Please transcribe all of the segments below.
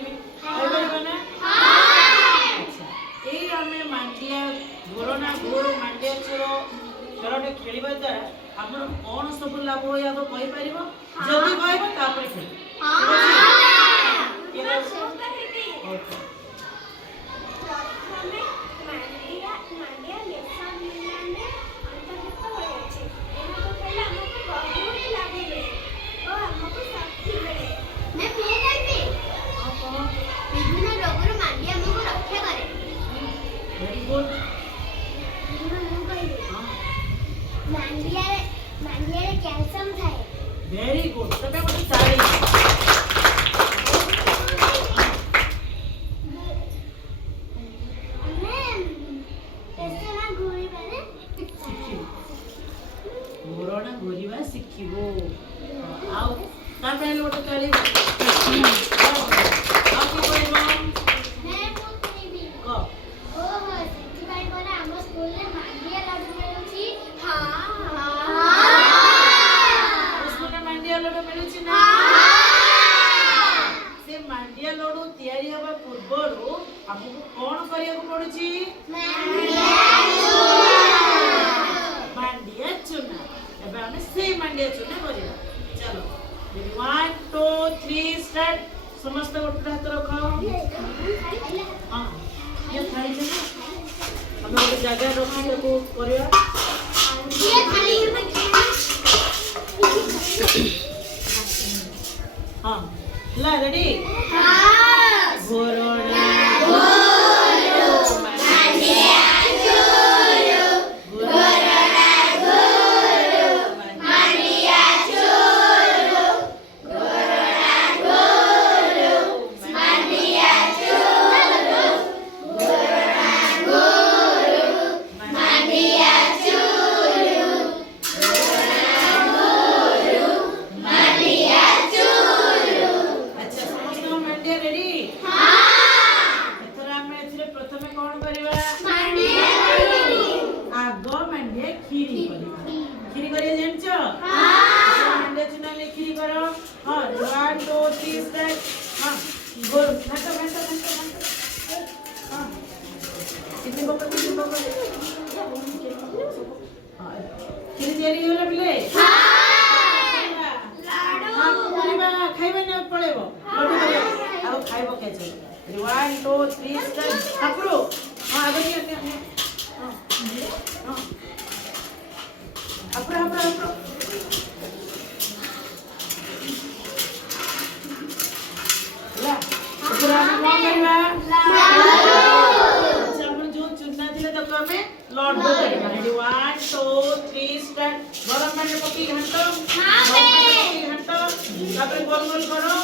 परिबे खाइ परिबे ना अच्छा एई आमे मांडिया घोरना घोर मांडिया चोरो खेलटे खेलिबा द्वारा हमर कोन सब लाभ होय आगो कहि परिबो जदी कहबो तापर खेल ओके वेरी गुड कैल्शियम थाए वेरी गुड तबे मते ताली घोरना घोरिबा शिखिबो आउ ता पहले मते ताली आउ की कहबो मैं पूछनी को ओहो सेठी भाई बोला हम स्कूल में मांडिया लाडू मिलुची हां उसने मांडिया लड्डू मिलुची ना से मांडिया लड्डू तयारी हबा पूर्वरु हमको कोन करिया को पड़ुची मांडिया चूना एबे हम से मांडिया चूना करिया चलो 1 2 3 स्टार्ट समस्त गोटे हाथ रखो हां ये थाली जे हम एक जगह रखी को करिया ये थाली हां ला रेडी हां घोरना लड्डू करिबा रेडी 1 2 3 स्टार्ट गरम पानी पकी घंटो घंटो तापर गोल गोल करो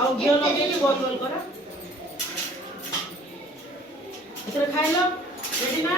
आ घियो लगे के गोल गोल करो इतरे खाइ लो रेडी ना